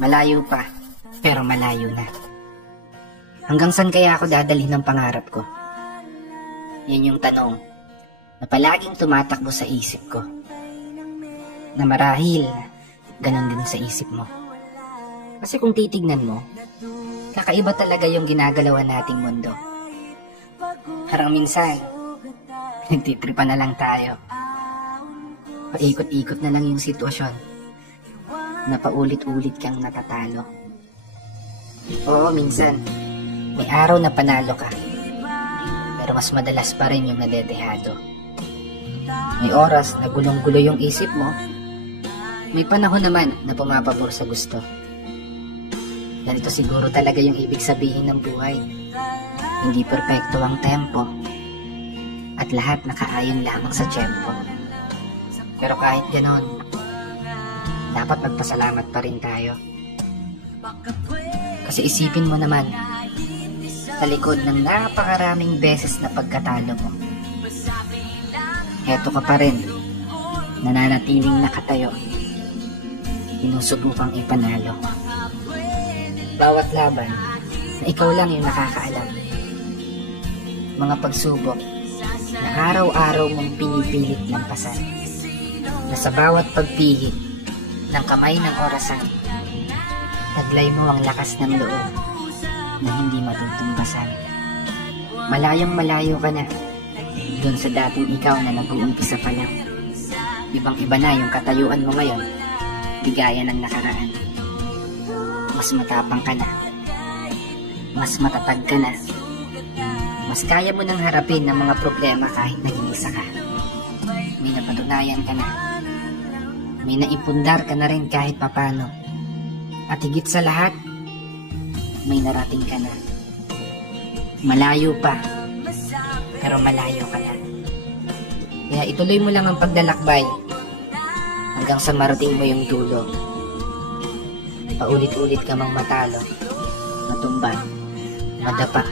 Malayo pa, pero malayo na. Hanggang saan kaya ako dadalhin ng pangarap ko? Yan yung tanong na palaging tumatakbo sa isip ko. Na marahil, ganun din sa isip mo. Kasi kung titignan mo, kakaiba talaga yung ginagalawan nating mundo. Parang minsan, nagtitripa na lang tayo. Paikot-ikot na lang yung sitwasyon. Na paulit-ulit kang natatalo. Oo, minsan, may araw na panalo ka. Pero mas madalas pa rin yung nadedehado. May oras na gulong-gulo yung isip mo. May panahon naman na pumapabor sa gusto. Ganito siguro talaga yung ibig sabihin ng buhay. Hindi perpekto ang tempo. At lahat nakaayon lamang sa tiyempo. Pero kahit ganon, dapat magpasalamat pa rin tayo. Kasi isipin mo naman, sa likod ng napakaraming beses na pagkatalo mo, heto ka pa rin, nananatiling nakatayo, sinusubukang ipanalo. Bawat laban na ikaw lang yung nakakaalam. Mga pagsubok na araw-araw mong pinipilit lampasan, na sa bawat pagpihit ng kamay ng orasan, taglay mo ang lakas ng loob na hindi matutumbasan. Malayong malayo ka na doon sa dating ikaw na nag-uumpisa pa lang. Ibang-iba na yung katayuan mo ngayon, di gaya ng nakaraan. Mas matapang ka na, mas matatag ka na, mas kaya mo nang harapin ang mga problema kahit nag-iisa ka. May napatunayan ka na, may naipundar ka na rin kahit papano. At higit sa lahat, may narating ka na. Malayo pa, pero malayo ka na. Kaya ituloy mo lang ang paglalakbay hanggang sa marating mo yung dulo. Paulit-ulit ka mang matalo, matumba, madapa.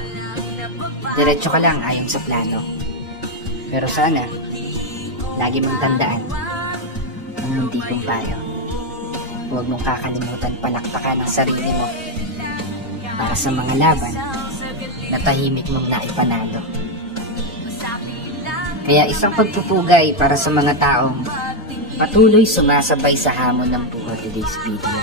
Diretso ka lang ayon sa plano. Pero sana, lagi mong tandaan ang mundi kong payo. Huwag mong kakalimutan palakpakan ang sarili mo para sa mga laban na tahimik mong naipanalo. Kaya isang pagpupugay para sa mga taong patuloy sumasabay sa hamon ng buhay today's video.